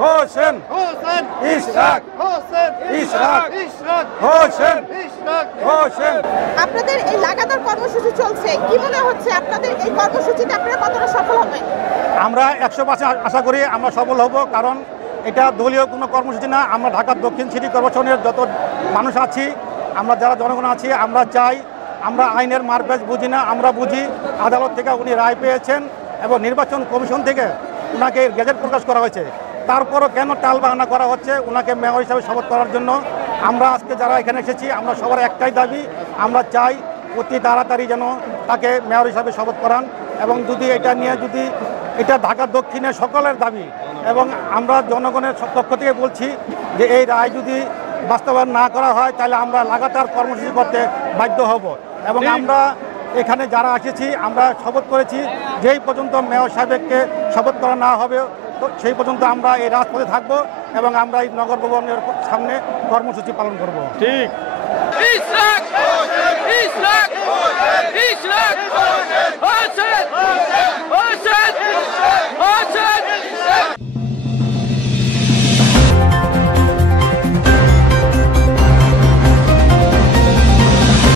হোসেন হোসেন ইশরাক হোসেন ইশরাক ইশরাক হোসেন ইশরাক হোসেন। আপনাদের এই লাগাতার কর্মসূচি চলছে, কি মনে হচ্ছে আপনাদের এই কর্মসূচিতে আপনারা কতটা সফল হবেন? আমরা 100% আশা করি আমরা সফল হব, কারণ এটা দলীয় কোনো কর্মসূচি না। আমরা ঢাকার দক্ষিণ সিটি কর্পোরেশনের যত মানুষ আছি, আমরা যারা জনগণ আছি, আমরা চাই, আমরা আইনের মারপ্যাচ বুঝি না, আমরা বুঝি আদালত থেকে উনি রায় পেয়েছেন এবং নির্বাচন কমিশন থেকে ওনাকে গেজেট প্রকাশ করা হয়েছে। তারপরও কেন টালবাহানা করা হচ্ছে ওনাকে মেয়র হিসাবে শপথ করার জন্য? আমরা আজকে যারা এখানে এসেছি, আমরা সবার একটাই দাবি, আমরা চাই অতি তাড়াতাড়ি যেন তাকে মেয়র হিসাবে শপথ করান। এবং যদি এটা নিয়ে যদি এটা ঢাকা দক্ষিণের সকলের দাবি, এবং আমরা জনগণের পক্ষ থেকে বলছি যে এই রায় যদি বাস্তবায়ন না করা হয় তাহলে আমরা লাগাতার কর্মসূচি করতে বাধ্য হব। এবং আমরা এখানে যারা এসেছি আমরা শপথ করেছি, যেই পর্যন্ত মেয়র সাহেবকে শপথ করা না হবে তো সেই পর্যন্ত আমরা এই রাজপথে থাকবো এবং আমরা এই নগর ভবনের সামনে কর্মসূচি পালন করব। ঠিক। ইশরাক ইশরাক ইশরাক